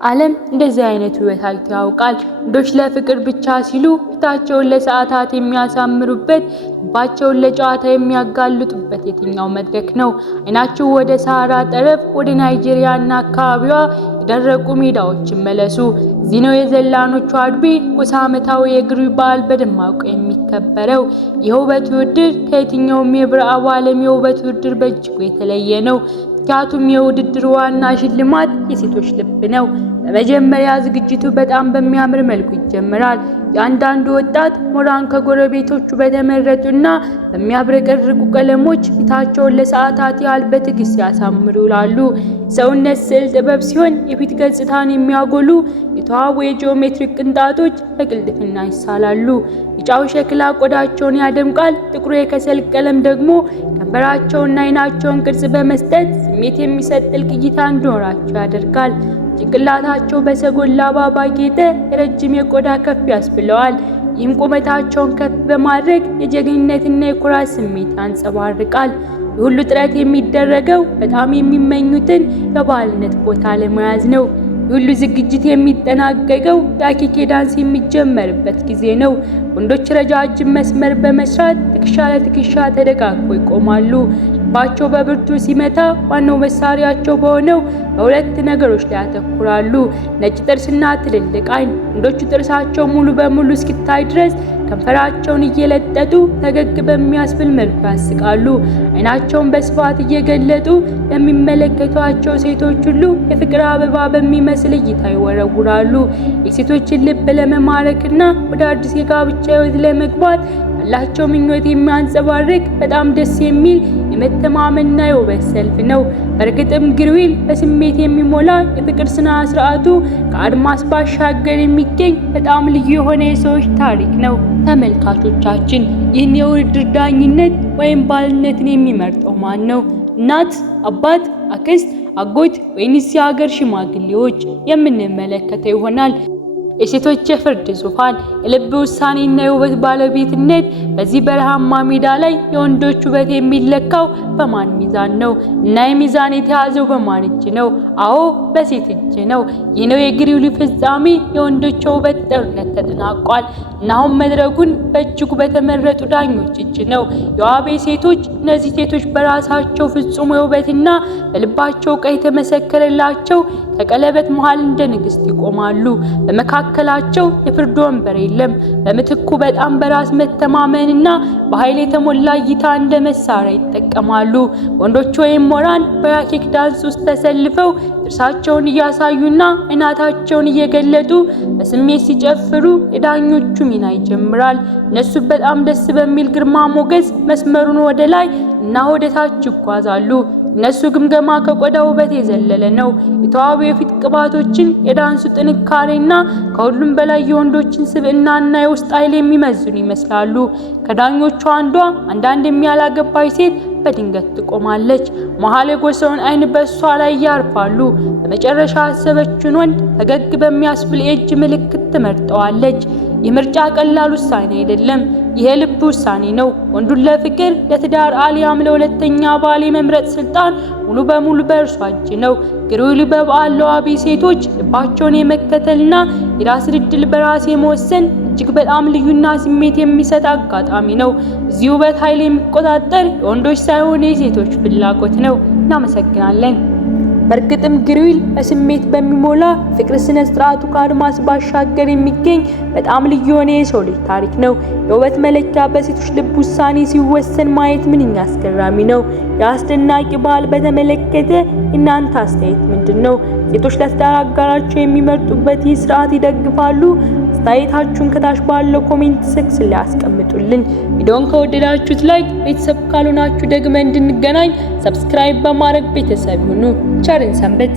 ዓለም እንደዚህ አይነት ውበት አይቶ ያውቃል? ወንዶች ለፍቅር ብቻ ሲሉ ፊታቸውን ለሰዓታት የሚያሳምሩበት፣ ልባቸውን ለጨዋታ የሚያጋልጡበት የትኛው መድረክ ነው? አይናችሁ ወደ ሰሃራ ጠረፍ፣ ወደ ናይጄሪያና አካባቢዋ የደረቁ ሜዳዎች ይመለሱ። እዚህ ነው የዘላኖቹ አድቤ ጎሳ ዓመታዊ የግሪ በዓል በደማቁ የሚከበረው። የውበት ውድድር ከየትኛውም የምዕራቡ ዓለም የውበት ውድድር በእጅጉ የተለየ ነው። ምክንያቱም የውድድሩ ዋና ሽልማት የሴቶች ልብ ነው። በመጀመሪያ ዝግጅቱ በጣም በሚያምር መልኩ ይጀምራል። የአንዳንዱ ወጣት ሞራን ከጎረቤቶቹ በተመረጡና በሚያብረቀርቁ ቀለሞች ፊታቸውን ለሰዓታት ያህል በትዕግስት ያሳምሩ ይውላሉ። ሰውነት ስዕል ጥበብ ሲሆን የፊት ገጽታን የሚያጎሉ የተዋቡ የጂኦሜትሪክ ቅንጣቶች በቅልጥፍና ይሳላሉ። ቢጫው ሸክላ ቆዳቸውን ያደምቃል፣ ጥቁሩ የከሰል ቀለም ደግሞ ከንፈራቸውና አይናቸውን ቅርጽ በመስጠት ስሜት የሚሰጥ ጥልቅ እይታ እንዲኖራቸው ያደርጋል። ጭንቅላታቸው በሰጎን ላባ ባጌጠ የረጅም የቆዳ ከፍ ያስብለዋል። ይህም ቁመታቸውን ከፍ በማድረግ የጀግንነትና የኩራት ስሜት ያንጸባርቃል። የሁሉ ጥረት የሚደረገው በጣም የሚመኙትን የባህልነት ቦታ ለመያዝ ነው። የሁሉ ዝግጅት የሚጠናቀቀው የአኬኬ ዳንስ የሚጀመርበት ጊዜ ነው። ወንዶች ረጃጅም መስመር በመስራት ትከሻ ለትከሻ ተደጋግፈው ይቆማሉ። ልባቸው በብርቱ ሲመታ ዋናው መሳሪያቸው በሆነው በሁለት ነገሮች ላይ ያተኩራሉ፣ ነጭ ጥርስና ትልልቅ አይን። ወንዶቹ ጥርሳቸው ሙሉ በሙሉ እስኪታይ ድረስ ከንፈራቸውን እየለጠጡ ፈገግ በሚያስብል መልኩ ያስቃሉ። አይናቸውን በስፋት እየገለጡ ለሚመለከቷቸው ሴቶች ሁሉ የፍቅር አበባ በሚመስል እይታ ይወረውራሉ። የሴቶችን ልብ ለመማረክና ወደ አዲስ የጋብቻ ሕይወት ለመግባት ያላቸው ምኞት የሚያንጸባርቅ በጣም ደስ የሚል የመተማመንና የውበት ሰልፍ ነው። በእርግጥም ግሪዊል በስሜት የሚሞላ የፍቅር ስነ ስርዓቱ ከአድማስ ባሻገር የሚገኝ በጣም ልዩ የሆነ የሰዎች ታሪክ ነው። ተመልካቾቻችን፣ ይህን የውድድር ዳኝነት ወይም ባልነትን የሚመርጠው ማን ነው? እናት፣ አባት፣ አክስት፣ አጎት ወይንስ የሀገር ሽማግሌዎች? የምንመለከተው ይሆናል። የሴቶች የፍርድ ዙፋን፣ የልብ ውሳኔና የውበት ባለቤትነት። በዚህ በረሃማ ሜዳ ላይ የወንዶች ውበት የሚለካው በማን ሚዛን ነው? እና የሚዛን የተያዘው በማን እጅ ነው? አዎ፣ በሴት እጅ ነው። ይህ ነው የግሪዊል ፍጻሜ። የወንዶች ውበት ጦርነት ተጠናቋል እና አሁን መድረኩን በእጅጉ በተመረጡ ዳኞች እጅ ነው። የዋቤ ሴቶች። እነዚህ ሴቶች በራሳቸው ፍጹም ውበትና በልባቸው ቀይ የተመሰከረላቸው ከቀለበት መሃል እንደ ንግስት ይቆማሉ። በመካከላቸው የፍርድ ወንበር የለም። በምትኩ በጣም በራስ መተማመንና በኃይል የተሞላ እይታ እንደ መሳሪያ ይጠቀማሉ። ወንዶች ወይም ሞራን በአኬኬ ዳንስ ውስጥ ተሰልፈው ጥርሳቸውን እያሳዩና አይናታቸውን እየገለጡ በስሜት ሲጨፍሩ የዳኞቹ ሚና ይጀምራል። እነሱ በጣም ደስ በሚል ግርማ ሞገስ መስመሩን ወደ ላይ እና ወደ ታች ይጓዛሉ። እነሱ ግምገማ ከቆዳ ውበት የዘለለ ነው። የተዋቡ የፊት ቅባቶችን፣ የዳንሱ ጥንካሬና ከሁሉም በላይ የወንዶችን ስብዕናና የውስጥ ኃይል የሚመዝኑ ይመስላሉ። ከዳኞቹ አንዷ አንዳንድ የሚያላገባች ሴት በድንገት ትቆማለች። መሀል የጎሳውን አይን በእሷ ላይ ያርፋሉ። በመጨረሻ ያሰበችውን ወንድ ፈገግ በሚያስብል የእጅ ምልክት ትመርጠዋለች። ይህ ምርጫ ቀላል ውሳኔ አይደለም። ይሄ ልብ ውሳኔ ነው። ወንዱን ለፍቅር፣ ለትዳር አልያም ለሁለተኛ ባል የመምረጥ ስልጣን ሙሉ በሙሉ በእርሷ እጅ ነው። ግሪዊል በበዓል ለዋቢ ሴቶች ልባቸውን የመከተልና የራስን ዕድል በራስ የመወሰን እጅግ በጣም ልዩና ስሜት የሚሰጥ አጋጣሚ ነው። እዚህ ውበት ኃይል የሚቆጣጠር የወንዶች ሳይሆን የሴቶች ፍላጎት ነው። እናመሰግናለን። በእርግጥም ግሪዊል በስሜት በሚሞላ ፍቅር ስነ ስርዓቱ ከአድማስ ባሻገር የሚገኝ በጣም ልዩ የሆነ የሰው ልጅ ታሪክ ነው። የውበት መለኪያ በሴቶች ልብ ውሳኔ ሲወሰን ማየት ምንኛ አስገራሚ ነው። የአስደናቂ ባህል በተመለከተ እናንተ አስተያየት ምንድነው? ሴቶች ለትዳር አጋራቸው የሚመርጡበት ይህ ስርዓት ይደግፋሉ? አስተያየታችሁን ከታች ባለው ኮሜንት ሴክሽን ላይ አስቀምጡልን። ቪዲዮውን ከወደዳችሁት ላይክ፣ ቤተሰብ ካልሆናችሁ ደግመን እንድንገናኝ ሰብስክራይብ በማድረግ ቤተሰብ ይሁኑ። ቸርን ሰንብት።